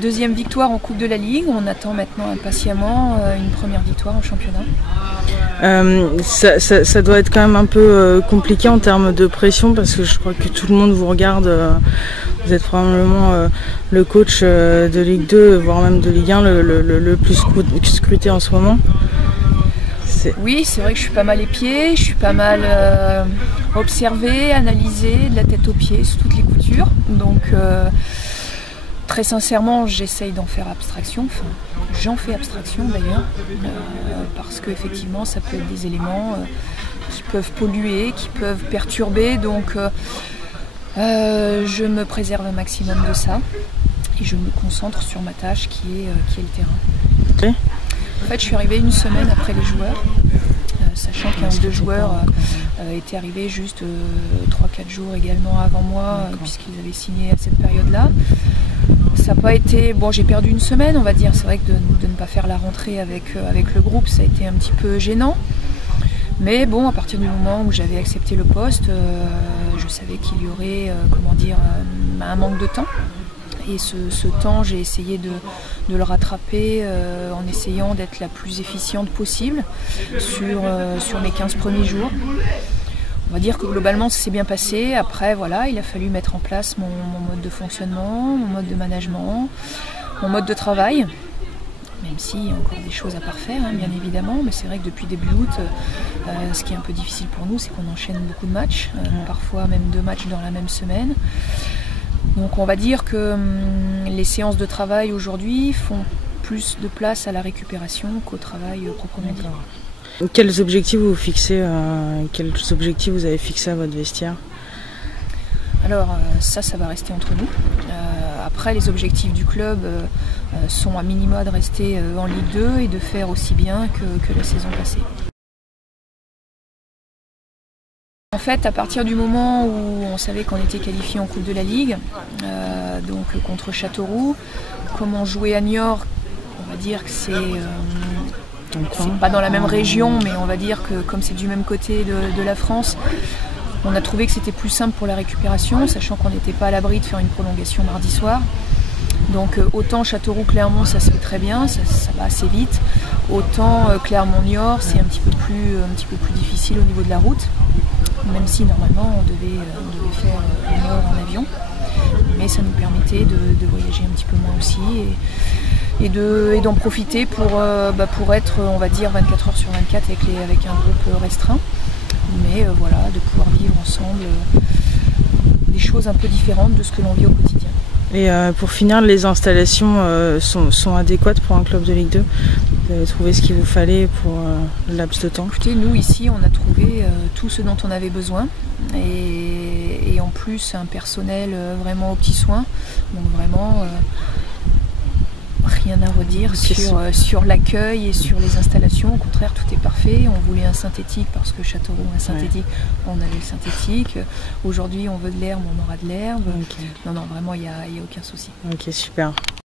Deuxième victoire en Coupe de la Ligue. On attend maintenant impatiemment une première victoire en championnat. Ça doit être quand même un peu compliqué en termes de pression parce que je crois que tout le monde vous regarde. Vous êtes probablement le coach de Ligue 2, voire même de Ligue 1, le plus scruté en ce moment. Oui, c'est vrai que je suis pas mal épiée, je suis pas mal observée, analysée, de la tête aux pieds, sous toutes les coutures. Donc très sincèrement, j'essaye d'en faire abstraction. Enfin, j'en fais abstraction d'ailleurs, parce qu'effectivement, ça peut être des éléments qui peuvent polluer, qui peuvent perturber. Donc je me préserve un maximum de ça et je me concentre sur ma tâche qui est le terrain. Oui. En fait, je suis arrivée une semaine après les joueurs, sachant qu'un ou deux joueurs étaient arrivés juste 3-4 jours également avant moi, puisqu'ils avaient signé à cette période-là. Ça n'a pas été... Bon, j'ai perdu une semaine, on va dire. C'est vrai que de ne pas faire la rentrée avec le groupe, ça a été un petit peu gênant. Mais bon, à partir du moment où j'avais accepté le poste, je savais qu'il y aurait, un manque de temps. Et ce temps, j'ai essayé de le rattraper en essayant d'être la plus efficiente possible sur mes 15 premiers jours. On va dire que globalement, ça s'est bien passé. Après, voilà, il a fallu mettre en place mon mode de fonctionnement, mon mode de management, mon mode de travail. Même s'il y a encore des choses à parfaire, bien évidemment. Mais c'est vrai que depuis début août, ce qui est un peu difficile pour nous, c'est qu'on enchaîne beaucoup de matchs, parfois même 2 matchs dans la même semaine. Donc on va dire que les séances de travail aujourd'hui font plus de place à la récupération qu'au travail proprement dit. Quels objectifs vous fixez, quels objectifs vous avez fixés à votre vestiaire? Alors ça va rester entre nous. Après les objectifs du club sont à minima de rester en Ligue 2 et de faire aussi bien que la saison passée. En fait, à partir du moment où on savait qu'on était qualifié en Coupe de la Ligue, donc contre Châteauroux, comment jouer à Niort, on va dire que c'est pas dans la même région, mais on va dire que comme c'est du même côté de la France, on a trouvé que c'était plus simple pour la récupération, sachant qu'on n'était pas à l'abri de faire une prolongation mardi soir. Donc autant Châteauroux-Clermont, ça se fait très bien, ça va assez vite. Autant Clermont-Niort, c'est un petit peu plus difficile au niveau de la route. Même si normalement on devait faire Niort en avion. Mais ça nous permettait de voyager un petit peu moins aussi et d'en profiter pour être, on va dire, 24 heures sur 24 avec un groupe restreint. Mais voilà, de pouvoir vivre ensemble des choses un peu différentes de ce que l'on vit au quotidien. Et pour finir, les installations sont adéquates pour un club de Ligue 2? Vous avez trouvé ce qu'il vous fallait pour le laps de temps? Écoutez, nous ici, on a trouvé tout ce dont on avait besoin. Et en plus, un personnel vraiment aux petits soins. Donc vraiment, rien à redire sur l'accueil et sur les installations. Au contraire, tout est parfait. On voulait un synthétique parce que Châteauroux a un synthétique. On avait le synthétique. Aujourd'hui, on veut de l'herbe, on aura de l'herbe. Okay. Non, vraiment, il n'y a aucun souci. Ok, super.